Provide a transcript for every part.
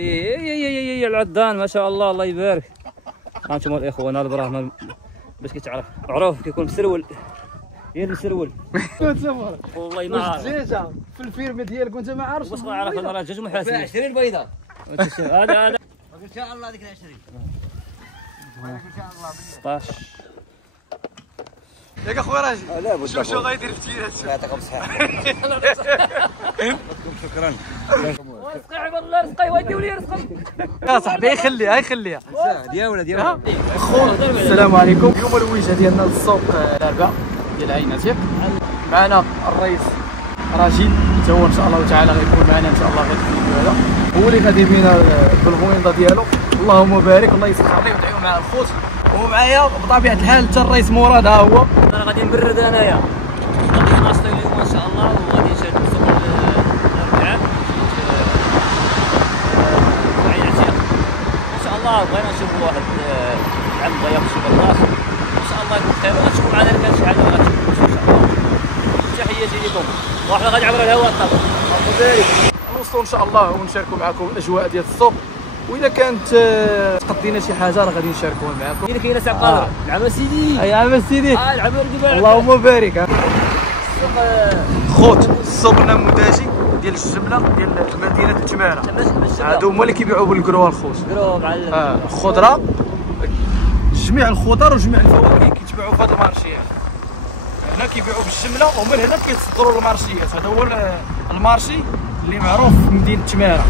العدان ما شاء الله، الله يبارك. هانتوما الاخوه، انا البراهمه باش كيتعرف معروف كيكون مسرول، هي المسرول. والله ما عارف الدجاجه في الفيرم ديالك وانت ما عارفش. واش نعرف انا راه دجاج محاسب 20 بيضه. هذا ان شاء الله ديك 20 ان شاء الله 16. ياك اخويا راجل شو غايدير في التيرات. يعطيكم الصحه. شكرا. رزقي عباد الله، رزقي وديو لي رزقي يا صاحبي خليها ديالنا خو. السلام عليكم. اليوم الوجهه ديالنا للسوق الاربعاء ديال عين عتيق. معنا الرئيس رشيد، حتى هو ان شاء الله تعالى غيكون معنا ان شاء الله في الفيديو هذا. هو اللي غادي بينا بالغوينده ديالو. اللهم بارك، الله يسخر عليه ويدعيو مع الخوت. ومعايا بطبيعه الحال حتى الرئيس مراد ها هو. انا غادي نبرد انايا، غادي ناصل اليوم ان شاء الله، وغادي نشارك في سوق الاربعاء عين عتيق ان شاء الله. بغينا نشوفوا واحد العم ضيق شي بلاصه ان شاء الله يكون خير، وغتشوفوا معنا كان شي حاجه غتشوفوا ان شاء الله. تحياتي لكم، واحد غادي عبر الهواء طبعا. الله يبارك. نوصلوا ان شاء الله ونشاركوا معكم الاجواء ديال السوق، واذا كانت تقضينا شي حاجه راه غادي نشاركوها معكم. كاين كاينه ساعه قادره. نعم سيدي. اي عام سيدي. العب اللهم بارك. السوق خوت السوق النموذجي ديال الجمله ديال مدينه تماره. هادو هما اللي كيبيعوا بالكرو الخوت. كرو مع الخضره، جميع الخضر وجميع الفواكه كيتباعوا في هاد المارشيات. هنا كيبيعوا بالجمله، ومن هنا كيتصدروا للمارشيات. هذا هو المارشي اللي معروف في مدينه تماره،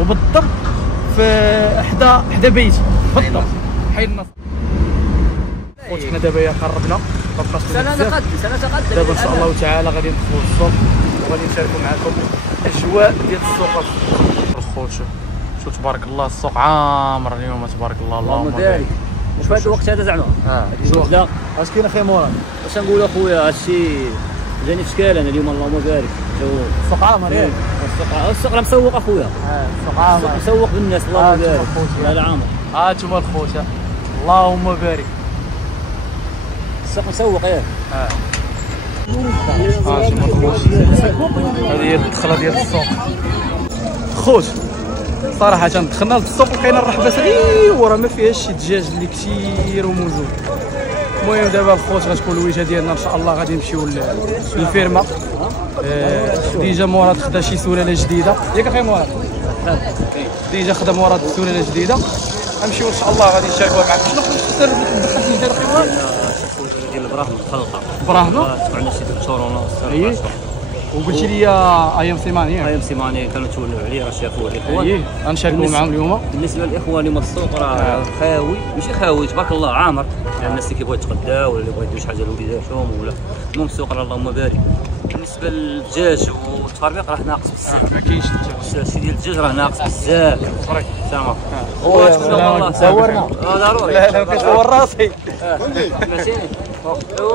وبالضبط في حدا بيتي بالضبط حي النصر. خوت حنا دابا قربنا سنه تقدم دابا ان شاء الله تعالى غادي ندخلوا للسوق وغادي نشاركوا معكم الاجواء ديال السوق. الخوت شو تبارك الله، السوق عامر اليوم تبارك الله. اللهم بارك. واش في هذا الوقت هذا زعما شو وحده اش كاين اخي مراد؟ واش نقول اخويا، هادشي جاني في شكال انا اليوم. اللهم بارك. السوق عامر ياك. السوق راه مسوق اخويا. السوق عامر مسوق بالناس. اللهم بارك. لا عامر. انتوما الخوت اللهم بارك. السوق مسوق ياك. انتوما الخوت، هذه هي الدخله ديال السوق. خوت صراحه دخلنا للسوق لقينا الرحبه صغيره، ما فيهاش شي دجاج اللي كثير وموجود. المهم دابا الخوت غتكون الوجهه ديالنا ان شاء الله غادي نمشيو للفيرما. ديجا مراد خدا شي سلاله جديده ياك اخي مراد. ديجا خدا مراد سلاله جديده، غنمشيو ان شاء الله غادي نشاركوها معكم. شنو خصنا ندير اخي مراد؟ ديال البراهمه الخلطه. براهمه عندنا شي شهور ونص. اييه. وقلتي لي ايام سيمانيه. ايام سيمانيه كانوا تولوا عليه، راه شافوه الاخوان. اييه غنشاركوا معاهم اليوم. بالنسبه للاخوان اليوم السوق راه خاوي، ماشي خاوي تبارك الله عامر. يعني الناس اللي كيبغيو يتغداو ولا اللي بغاو يديروا شي حاجه لوليداتهم ولا. المهم السوق راه اللهم بارك. بالنسبه للدجاج والتفرميق راه ناقص بزاف. ما كاينش الشيء ديال الدجاج راه ناقص بزاف. تمام. والله صورنا. ضروري. لا كنصور راسي. فهمتيني.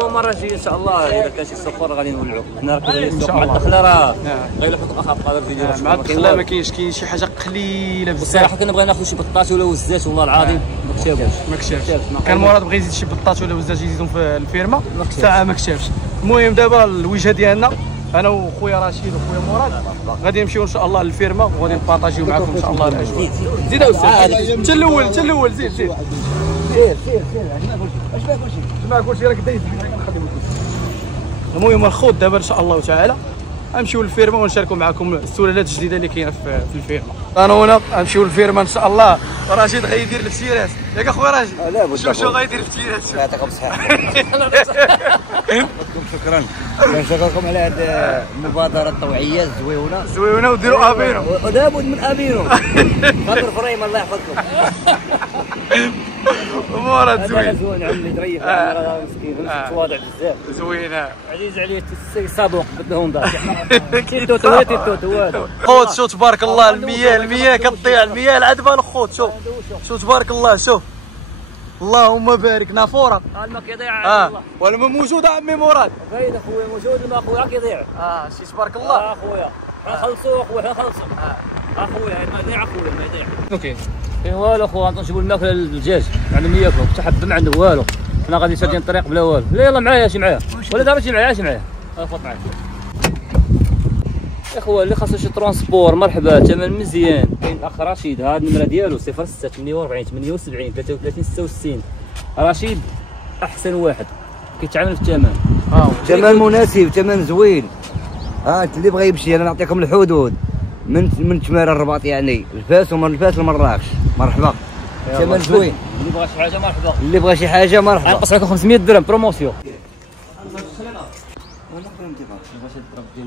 ومره جايه ان شاء الله اذا كان شي سفر غادي نولعوا. هنا راه كاين السوق مع الدخله راه غير يحطوا اخر قادر يديروا. مع الدخله ما كاينش شي حاجه قليله بزاف. الصراحه كنا بغينا ناخذ شي بطاط ولا وزات، والله العظيم ما كتشافش. كان مراد بغى يزيد شي بطاط ولا وزات يزيدهم في الفيرما، ساعه ما كتشافش. المهم دابا الوجهه ديالنا انا وخويا رشيد وخويا مراد غادي نمشيو ان شاء الله للفيرما وغادي نبارطاجيو معكم ان شاء الله الاجواء. زيد استاذ انت الاول زيد سير جمع كلشي راك دايز. المهم الخوت دابا ان شاء الله تعالى غنمشيو للفيرما ونشاركوا معكم السلالات الجديده اللي كاينه في الفيرما. انا هنا غنمشيو للفيرما ان شاء الله. رشيد غيدير التيرات ياك اخويا رشيد. شو غيدير في التيرات. يعطيكم الصحه. شكرا. كنشكركم على هذه المبادره الطوعيه الزويونه وديروا ابينو. ولابد من ابينو. خاطر فريم الله يحفظكم. مراد زوين عمي ظريف. مسكين متواضع بزاف. زوينه. عزيز عليه السابق بالهوندا. تيتو خوت شو تبارك الله. المياه كطيع، المياه العذبه الخوت. شو تبارك الله. شوف اللهم بارك. نافوره الماء كيضيع. ولا موجود عمي مراد. باين اخويا موجود الماء اخويا كيضيع. شي تبارك الله. اخويا نخلصوا اخويا نخلصوا. اخويا ما يضيع اخويا ما يضيع. شنو كاين؟ كاين والو اخويا. نجيبوا الماكله للدجاج عندهم ياكلوا، حتى حبه ما عنده والو. حنا غادي سادين الطريق بلا والو. لا يلا معايا شي معايا ولا دابا شي معايا فوت معايا. اخوان اللي خاصو شي ترونسبور مرحبا، ثمن مزيان. كاين الاخ رشيد، هذا النمره ديالو 06 48 78 33 66. رشيد احسن واحد كيتعامل في الثمن، ثمن مناسب، ثمن زوين. انت اللي بغى يمشي انا نعطيكم الحدود من تمارا الرباط، يعني الفاس ومن الفاس لمراكش. مرحبا، ثمن زوين. اللي بغى شي حاجه مرحبا، اللي بغى شي حاجه مرحبا. نقص عليكم 500 درهم بروموسيون.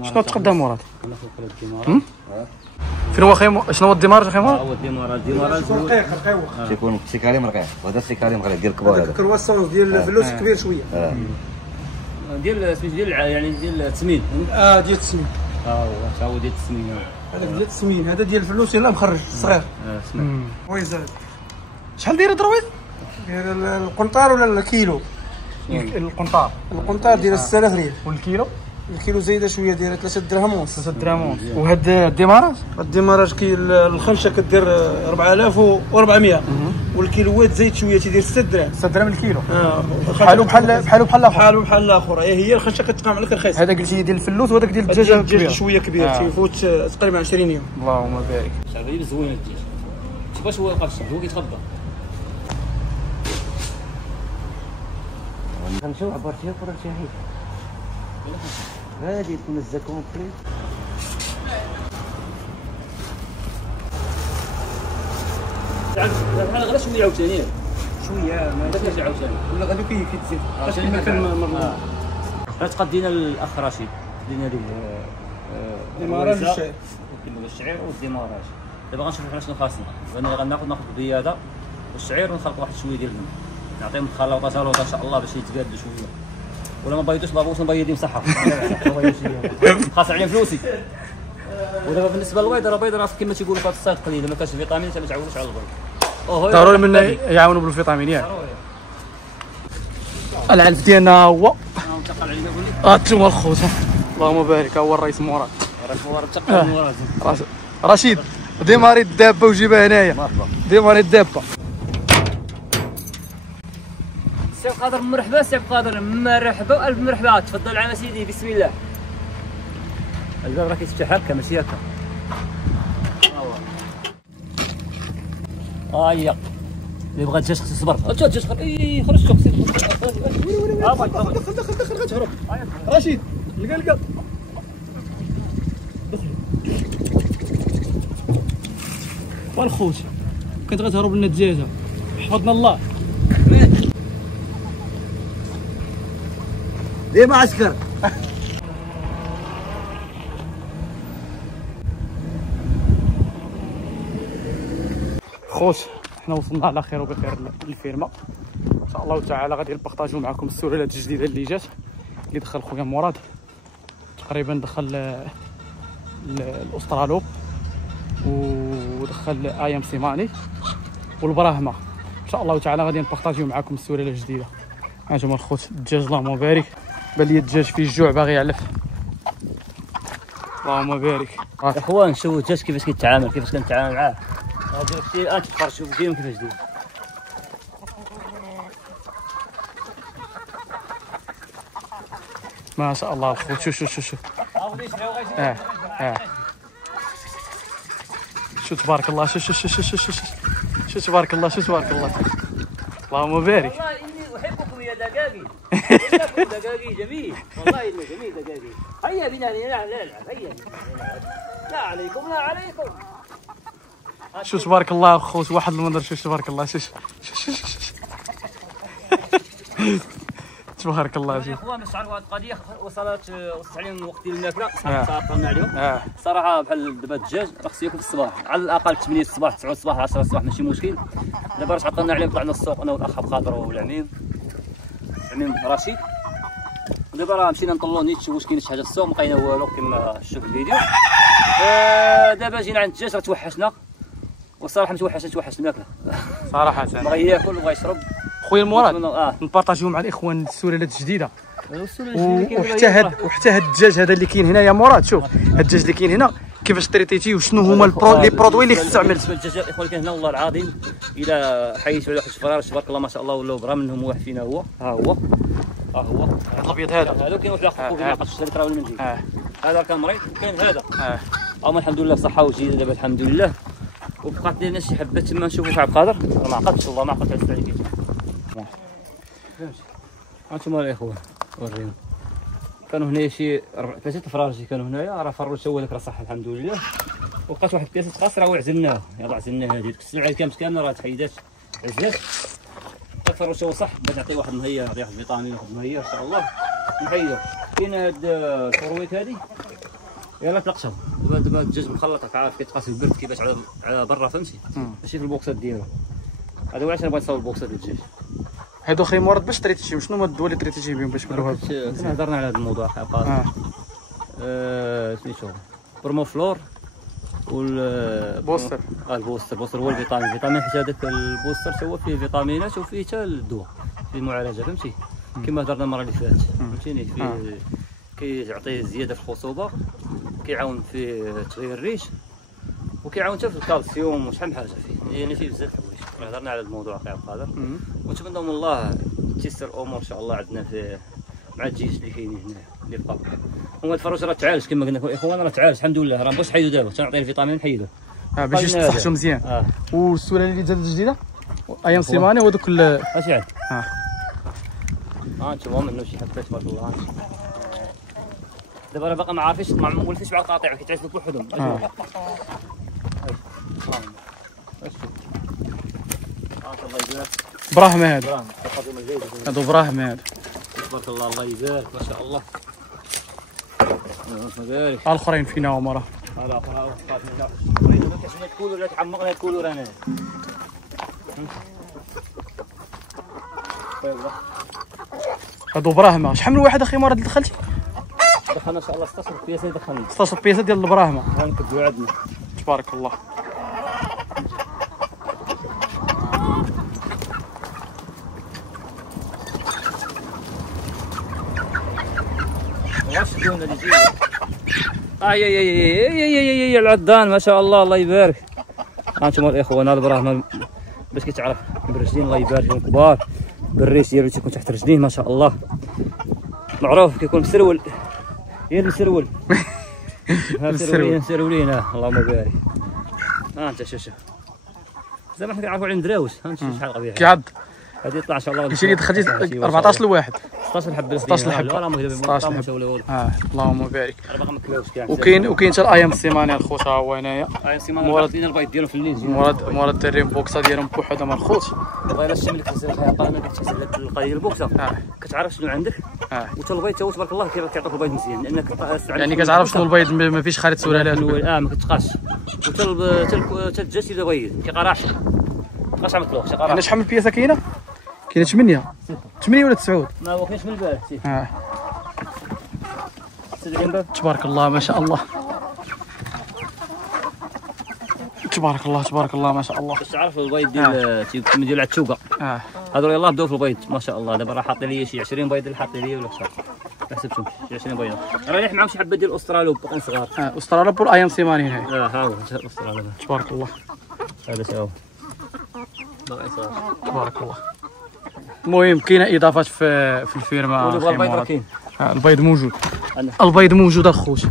شنو تقدم مراد؟ فين هو اخي؟ شنو هو الديمارج اخي مراد؟ هو الديمارج تيكون سيكاري مرقيق، وهذا السيكاري مرقيق ديال الكبار. هذا كرواسون ديال الفلوس كبير شويه. ديال سميتو يعني ديال التسمين. ديال التسمين. هو ديال التسمين. هذاك ديال التسمين، هذا ديال الفلوس يلاه مخرج صغير. ويزاد شحال داير درويد؟ داير القنطار ولا الكيلو؟ القنطار. القنطار داير 6000 ريال. والكيلو؟ الكيلو زايده شويه، دايره 3 دراهم ونص. 3 دراهم ونص. وهاد الديماراج؟ الديماراج الخنشه كدير 4400، والكيلوات زايد شويه تيدير 6 دراهم. 6 دراهم الكيلو. بحالو بحال الاخر. بحالو بحال الاخر. هي الخنشه كتقام عليك رخيص. هذا قلتي ديال الفلوس وهذاك ديال الدجاجه الدجاج شويه كبير، تيفوت تقريبا 20 يوم. اللهم بارك. شعبي زوين الدجاج. كيفاش هو واقف الشهر هو كيتخبى. غنمشيو عبرتيها كره شهيد. هادي تنزل كومبلي. بحال غير شويه عاوتاني. شويه ما كيفاش عاوتاني. ولا غادي كيتزيد. عاوتاني حنا تقدينا الاخ رشيد، دينا ليه ديماراج الشعير. الشعير والديماراج. دابا غنشوفوا حنا شنو خاصنا. غناخذ البياضه والشعير ونخلط واحد شويه ديال الماء، نعطيهم خلطه شلوطه ان شاء الله باش يتقادوا شويه، ولا ما بيضوش بابوس مبيضين صحه. خاص عليهم فلوسي. ودابا بالنسبه للبيض، راه البيض راه كما تيقولوا في هذا الصيد قليل، ما كانش فيتامين ما تعولوش على البيض. ضروري منا يعاونوا بالفيتامين ياك. العلف ديالنا هو منتقل علينا قول لي. هانتوما الخوت، اللهم بارك. هو الرئيس مراد. رشيد ديماري الدابه وجيبها هنايا. ديماري الدابه. سي قادر مرحبا، سي قادر مرحبا والف مرحبا. تفضل عام سيدي، بسم الله. الباب راه كيتفتح هكا ماشي هكا. هيا اللي بغى الدجاج خصو يصبر. الدجاج خرج شوف سيدي. دخل غتهرب. رشيد لقى والخوت كنت غتهرب لنا الدجاجه. حفظنا الله. ليه معسكر؟ خوت حنا وصلنا على خير وبخير للفيرما ان شاء الله تعالى. غادي نبارطاجيو معكم السلالات الجديده اللي جات، اللي دخل خويا مراد. تقريبا دخل الاسترالوب ودخل ايام سيماني والبراهمه. ان شاء الله تعالى غادي نبارطاجيو معكم السلاله الجديده. هانتوما الخوت الدجاج اللهم بارك. بان لي الدجاج فيه الجوع باغي يعلف. اللهم بارك. اخوان نشوفوا الدجاج كيفاش كيتعامل، كيفاش كنتعامل معاه. هذا الشيء تفرج شوف ديالهم كيفاش داير. ما شاء الله الخوت. شوف شو تبارك الله. شو تبارك الله. اللهم بارك. والله اني احبكم يا دقاقي. انكم دقاقي جميل، والله انه جميل دقاقي. هيا بنا نلعب. هيا لا عليكم لا عليكم. شو تبارك الله خوت، واحد المنظر. شو تبارك الله. شو تبارك الله. يا اخوان باش تعرفوا هذه القضيه، وصلت عليهم وقت ديال الماكله، صافطنا عليهم. صراحه بحال دابا الدجاج راه خصو ياكل في الصباح، على الاقل 8 الصباح 9 الصباح 10 الصباح ماشي مشكل. دابا راه عطلنا عليهم، طلعنا السوق انا والاخ بخاطر والعميم رشيد. ودابا راه مشينا نطلو نشوفوا واش كاين شي حاجه في السوق، ما لقينا والو كما شفتوا الفيديو. دابا جينا عند الدجاج راه توحشنا، والصراحه متوحش الماكله صراحه. بغا ياكل وبغا يشرب. خويا المراد نبارطاجيو مع الاخوان السلالات الجديده. وحتى هاد الدجاج هذا اللي كاين هنا يا مراد. شوف هاد الدجاج اللي كاين هنا كيفاش تريتيتي وشنو هما لي برودوي اللي تستعمل. بالنسبه للدجاج الاخوان كاين هنا والله العظيم الى حيت على واحد الشفرار تبارك الله ما شاء الله ولاو برا منهم واحد فينا هو. ها هو الابيض هذا كاين واحد اخر فوق اللي اشتريت راه من جهه. هذا كان مريض وكاين هذا. هما الحمد لله صحه وجيده دابا الحمد لله. وبقات لنا شي حبه تما نشوفوا في عبد القادر. ما عقدتش والله ما عقدت على عليك. فهمتي. هانتوما الاخوان ورينا. كانوا هنايا شي 3 فراجي كانوا هنايا راه فروج هو ذاك راه صح الحمد لله. وبقات واحد البياسه قاصره وعزلناها يلاه عزلناها هذيك السلعه كامله كامله راه تحيدات عزلات. بقات فروج هو صح باش نعطيه واحد النهيه نعطيه واحد الفيتامين واحد النهيه ان شاء الله نحيدو. كاين هاد الفرويت هادي يلاه طلقتها دابا الدجاج مخلط راك عارف كيتقاس البرد كيفاش على برا فهمتي ماشي في البوكسات ديالو. هذا هو علاش انا بغيت نصاوب البوكسات ديال الدجاج. هادو اخي مراد باش تريتيهم شنو هما الدول اللي تريتيهم بهم باش يكونوا كنا هضرنا على هذا الموضوع حقا. سميتو بروموفلور بوستر. البوستر هو الفيتامين حيت هذاك البوستر هو فيه فيتامينات وفيه حتى الدواء فيه المعالجه فهمتي كما هضرنا المره اللي فاتت فهمتيني. فيه كيعطي زياده في الخصوبه كيعاون في تغيير الريش وكيعاون حتى في الكالسيوم وشحال من حاجه فيه يعني فيه بزاف الحوايج. هضرنا على الموضوع اخي عبد القادر ونتمنى من الله تيسر الامور ان شاء الله عندنا في مع الجيش اللي كاينين هنا اللي بقاو. هو الفروج راه تعالج كما قلنا الاخوان راه تعالج الحمد لله راه مابغاش نحيدو دابا تنعطيه الفيتامين نحيدو باش يصحشوا مزيان. والسلاله اللي جات الجديده ايام سيمانه وهذوك اش يعني انتما منو شي حبات تبارك الله. دابا راه باقا ما عارفينش ما ولفتش مع القاطع كيتعزلوا بوحدهم. الله يبارك براهم هادو براهم هادو تبارك الله. الله يبارك ما شاء الله. الله يبارك. الاخرين فينا هما راه الاخرين فينا كاش تقولوا ولا تعمقنا تقولوا رانا هادو براهمه. شحال من واحد اخي مراد اللي دخلتي؟ دخلنا ان شاء الله 16 بياسه دخلنا 16 بياسه ديال البراهمه. غنكدو عندنا تبارك الله. واش شكون اللي يجي اي العدان ما شاء الله. الله يبارك. هانتوما الاخوان هذا البراهمه باش كيتعرف بالرجلين الله يبارك فيهم كبار بالريش ديالو تيكون تحت رجليه ما شاء الله معروف كيكون مسرول هي المسرول مسرولين اللهم بارك. انت شوف زعما حنا كنعرفوا على دراوس انت شحال قبيح كيعض هذه يطلع ان شاء الله. قلتي لي دخلتي 14 لواحد 16 حبه 16 حبه 16 اللهم بارك. باقا ما كلاوش كاع. وكاين حتى الايام السيمانه الخوت ها هو هنايا. ايام السيمانه مراد لينا البيض ديالهم في الليل مراد الدراري بوكسه ديالهم بوحدهم الخوت. دابا الا شتي ملي كتهز القناه كتحسب لك القضيه البوكسه كتعرف شنو عندك وتا البيض تا تبارك الله كيعطيك البيض مزيان لانك يعني كتعرف شنو البيض ما فيش خالد سلالات ما كتقاش وتا الدجاج الا بيض كيقرعش ما مطلوبش يقرع. يعني شحال من بياسه كاينه 8 ولا 9 ما هو كاينش من البارح 70 باب تبارك الله ما شاء الله. تبارك الله ما شاء الله. باش تعرف البيض ديال العتوقه هذول يلاه بداو في البيض ما شاء الله. دابا راه حاطين لي شي 20 بيض اللي حاطين لي ولا شحال ما حسبتهمش شي 20 بيضه. راه معاهم شي حبه ديال الاسترالوب باقيين صغار. استرالوب ايام سيمانين هاي. ها هو الاسترالوب تبارك الله. هذا ساو باقي صغار تبارك الله. المهم كاينه اضافات في الفيرما. البيض راه كاين البيض موجود. البيض موجود الخوت.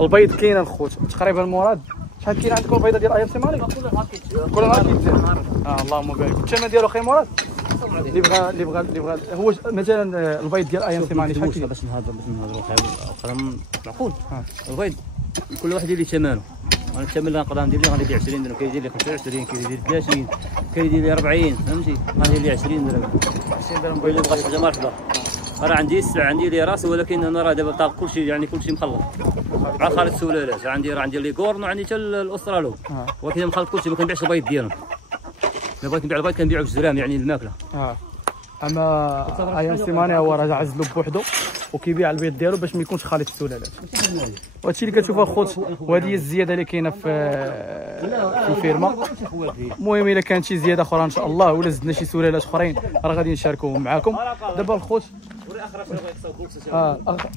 البيض كاين الخوت تقريبا مراد. شحال كاين عندكم البيضه ديال ايام سيماني؟ كل نهار كيتزاد. اللهم بارك. الثمن ديالو اخي مراد اللي بغى هو مثلا البيض ديال ايام سيماني شحال كاين؟ باش نهضروا كلام معقول. البيض كل واحد يدير ثمنه. انا الثمن اللي نقدر ندير ليه غندير 20 درهم كيدير لي 25 كيدير 30 كيدير لي 40 فهمتي غندير لي 20 درهم 20 درهم اللي بغى حاجه مرحبا. راه عندي لي راس ولكن انا راه دابا طاق كلشي يعني كلشي مخلط مع خالد السلالات. عندي لي كورن وعندي حتى الاسترالو ولكن مخلط كلشي ما كنبيعش البيض ديالهم. الا بغيت نبيع البيض كنبيعو بالجرام يعني الماكله. اما ايام سيمانه هو راه عزلو بوحدو وكيبيع البيض ديالو باش ما يكونش خالط السلالات. وهادشي اللي كتشوفوا الخوت وهذه هي الزياده اللي كاينه في الفيرما. المهم الا كانت شي زياده اخرى ان شاء الله ولا زدنا شي سلالات اخرين راه غادي نشاركوهم معكم. دابا الخوت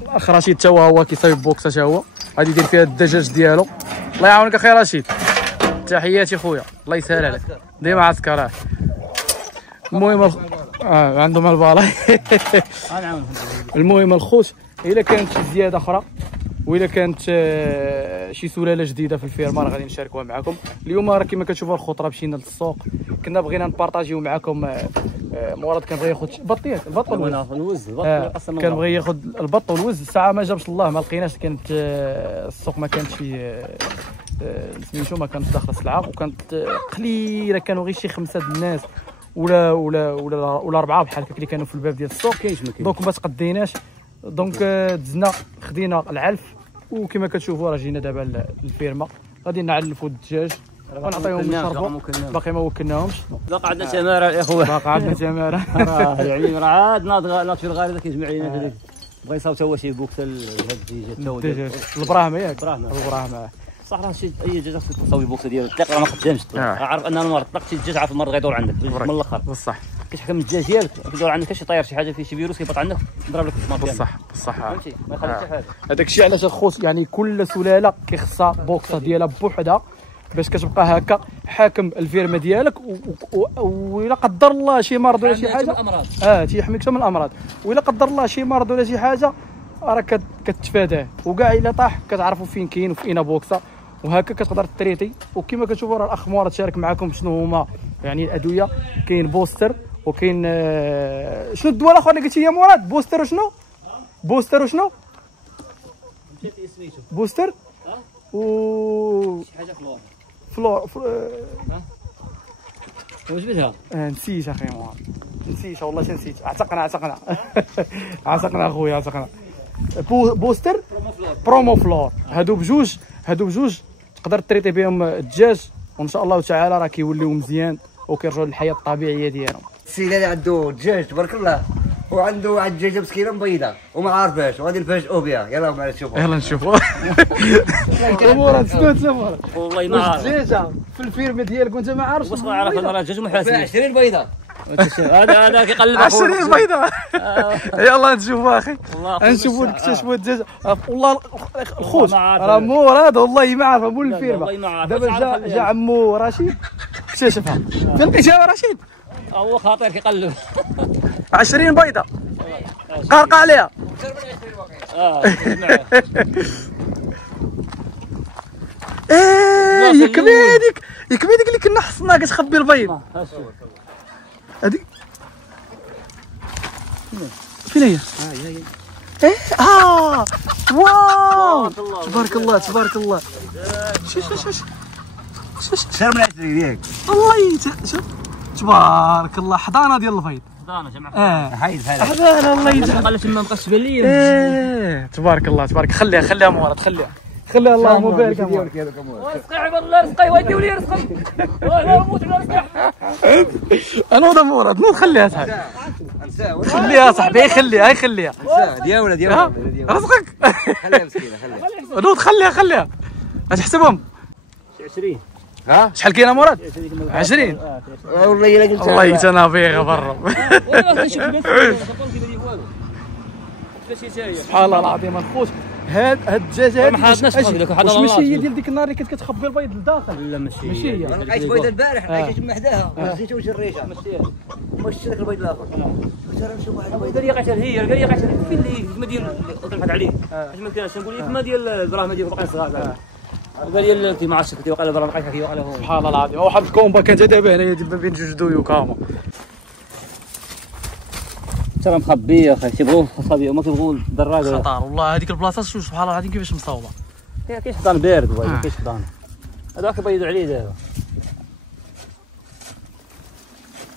اخ رشيد تا هو كيصايب بوكسه تا هو غادي يدير فيها الدجاج ديالو. الله يعاونك اخي رشيد. تحياتي خويا الله يسهل عليك ديما عسكرات. المهم عندهم البالا. المهم الخوت الا كانت شي زياده اخرى واذا كانت شي سلاله جديده في الفيرما راه غادي نشاركوها معكم. اليوم راه كما كتشوفوا الخطره مشينا للسوق، كنا بغينا نبارطاجيو معكم. مراد كان بغى ياخذ بطيات البط والوز، كان بغى ياخذ البط والوز. الساعه ما جابش الله، ما لقيناش، كانت السوق ما كانش سميتو ما كانش داخله السلعه، وكانت قليله، كانوا غير شي 5 الناس ولا 4 بحال هكا اللي كانوا في الباب ديال السوق. دونك ما تقديناش، دونك دزنا خدينا العلف، وكما كتشوفوا راه جينا دابا للفيرما غادي نعلفوا الدجاج ونعطيهم يشربوا. باقي ما وكلناهمش، باقي عندنا تماره الاخوه، باقي عندنا تماره. يعني راه عاد ناض في الغالب كيجمع علينا هذيك، بغا يصاوب تا هو شي بوكسه لهاد الدجاج البراهمه ياك البراهمه. صح راه شي اي دجاج خصك تصاوب بوكسه ديالو الطلق ما قدامش. عارف ان المرض طلقت شي دجاج عارف المرض غيدور عندك من الاخر. بصح كتحكم الدجاج ديالك كيدور عندك شي طاير شي حاجه فيه شي فيروس كيبط عندك ضرب لك المرض. بصح فهمتي، ما يخليش حتى حاجه. هذاك الشيء علاش الخوت يعني كل سلاله كيخصها بوكسه ديالها بوحدها باش كتبقى هكا حاكم الفيرما ديالك، وإلا قدر الله شي مرض ولا شي حاجه تيحميك من الامراض، وإلا قدر الله شي مرض ولا شي حاجه راه كتفاداه، وكاع الا طاح كتعرفوا فين كاين وفي اين بوكسه، وهكا كتقدر تريتي. وكما كتشوفوا راه الاخ مراد شارك معكم شنو هما يعني الادويه. كاين بوستر وكاين شنو الدواء الاخر اللي قلتي يا مراد؟ بوستر وشنو؟ بوستر شي حاجه فلور واش بدها؟ نسيت اخي مراد، نسيت والله نسيت. عتقنا اخويا، عتقنا. بوستر برومو فلور، هادو بجوج تقدر تريطي بهم الدجاج، وان شاء الله تعالى راه كيوليو مزيان وكيرجعوا للحياه الطبيعيه ديالهم. السيد اللي عنده دجاج تبارك الله، وعنده واحد الدجاجه مسكينه مبيضه وما عارفاش، وغادي نفاجئوا بها. يلا معنا نشوفوا. يلا نشوفوا. مراد سكوت والله ما عارف الدجاجه في الفيرما ديالك وانت ما عارفش. واش ما عارف انا راه دجاج محاسب 20 بيضه. هذا كيقلب 20 بيضه. يلا نشوفوا اخي، نشوفوا نكتشفوا الدجاج. والله الخوت راه مراد والله ما عارف مول الفيرما. دابا جا عمو رشيد اكتشفها. فين لقيتها رشيد؟ هو خاطر كيقلب 20 بيضه قارقه عليها. يكمي هذيك اللي كنا حصلناها كتخبي البيض. هذيك فين هي؟ واو تبارك الله. شحال من 20 ياك؟ الله شوف تبارك الله. حضانه ديال البيض، حضانه جمع حيد بحالها حضانه. الله يجعل قال تما مابقاش تبان ليا. تبارك الله. خليها مراد، خليها اللهم بارك يا مراد. رزقي عباد الله رزقي ودي ولي رزقي. والله موت على رزقي. انا مراد نوض خليها صاحبي، خليها صاحبي، خليها ديالنا رزقك. خليها مسكينه نوض خليها. غتحسبهم 20 شحال كاينه مراد؟ 20 والله الا قلت الله يتنابيغ برا. سبحان الله العظيم الخوت. هاد الدجاج هادي واش ماشي هي ديال ديك النهار اللي كانت كتخبي البيض لداخل؟ لا ماشي هي. ما لقيتش بيضه البارح، لقيت تما حداها ما نسيتو وجه الريشه. ماشي داك البيض الاخر. قلت راه نشوف واحد البيض. قال لي قاتل هي، قال لي قاتل فين اللي ما ديال طلعت عليه. اش ما كانش نقول لك ما ديال الدراهم ديال باقي صغار. قال لي كي ما عرفتش كنت وقال برا لقيتها كي وقال. سبحان الله العظيم. واحد الكومبا كانت دابا هنايا بين جوج دويوك هما. ترى مخبيه اخي، تيبغوا مخبيه وما كيبغوا الدراجه. خطر والله هذيك البلاصه. شوف سبحان الله العظيم كيفاش مصاوبه. كاين حضان بارد والله، كاين حضان هذاك كيبيضوا عليه دابا.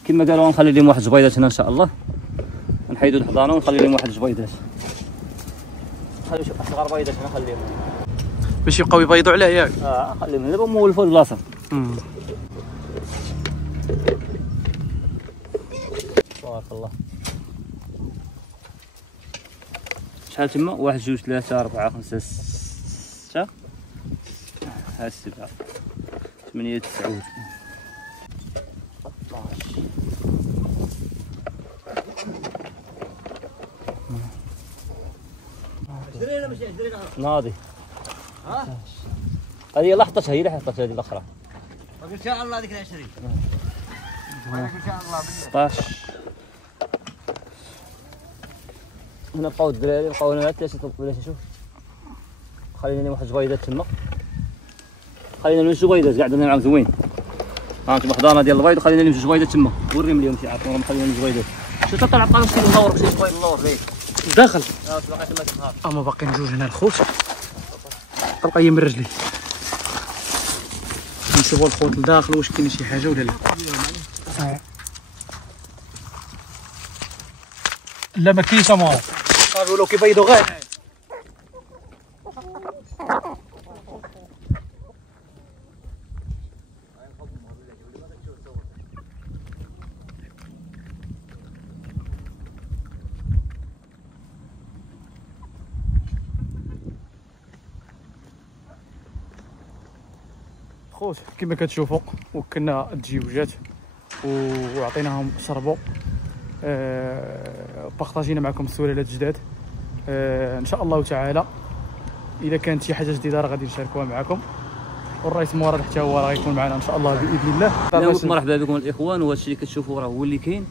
كما قالوا نخلي لهم واحد الجبيضات هنا ان شاء الله، نحيدوا الحضانه ونخلي لهم واحد الجبيضات. نخليو شي اصغر بيضات هنا نخليهم باش يبقاو يبيضوا عليه ياك. خليهم دابا مولفوا البلاصه. تبارك الله. شحال تما؟ 1 2 3 4 5 6 ها 7 8 9 ناضي. هذه يلا حطتها، هي اللي حطتها هذه الاخرى. ان شاء الله هذيك 20 ان شاء الله 16. هنا بقاو الدراري بقاو هنا 3 ولا شوف خلينا لهم واحد جويدات تما، خلينا لهم شي جويدات كاع درنا معاهم زوين. ها انتم حضانه ديال البيض وخلينا لهم شي جويدات تما، وريهم اليوم شي عارفين خلينا لهم جويدات. شو تطلع بقى شي ندور شي شويه ندور ليه داخل باقي تما النهار. اما باقيين جوج هنا الخوت، طلقه هي من رجلي. نشوفوا الخوت لداخل واش كاين شي حاجه ولا لا. لا ما كاينش امور قالوا له كيبيضوا غير. خوت كما كتشوفوا وكلنا الدجوجات وعطيناهم شربوا، بارطاجينا معكم السلالات الجداد. ان شاء الله تعالى اذا كانت شي حاجه جديده راه غادي نشاركوها معكم، والرئيس مراد حتى هو راه غيكون معنا ان شاء الله باذن الله. مرحبا بكم الاخوان، وهذا الشيء اللي كتشوفوا راه هو اللي كاين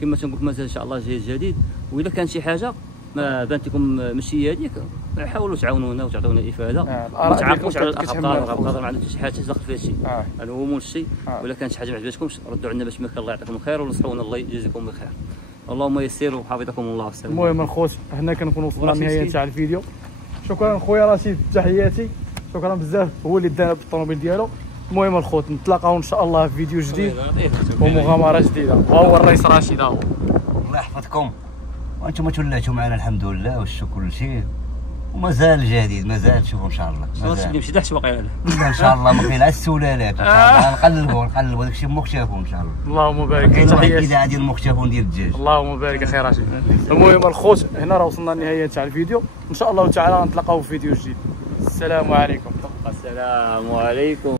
كما تنقول مازال ان شاء الله جاي جديد. واذا كان شي حاجه ما بانت لكم ماشي هذيك حاولوا تعاونونا وتعطونا افاده، ما تعرفوش على الاخطار ما عندكش شي حاجه تدخل فيها الشيء، هذا هو مول الشيء. ولا كانت شي حاجه ما عجبتكمش ردوا عندنا باش الله يعطيكم الخير ونصحونا الله يجزيكم بالخير. اللهم يسر وحفظكم الله والسلام. المهم الخوت هنا كنكون وصلنا لنهايه تاع الفيديو. شكرا خويا رشيد، تحياتي، شكرا بزاف، هو اللي دانا بالطوموبيل ديالو. المهم الخوت نتلاقاو ان شاء الله في فيديو جديد ومغامره جديده، وهو الرئيس رشيد اهو. الله يحفظكم وانتم تولاتوا معنا الحمد لله والشكر كل شيء، ومازال جديد مازال تشوفوا ان شاء الله. مازال نمشي حتى باقي ان شاء الله ما كاين على السلالات ان شاء الله نقلبوا داكشي مختفون ان شاء الله. اللهم بارك. تحياتي الاذاعه ديال المختفون ديال الدجاج. اللهم بارك اخي رشيد. المهم الخوت هنا راه وصلنا للنهايه تاع الفيديو، ان شاء الله تعالى نتلاقاو في فيديو جديد. السلام عليكم. السلام عليكم.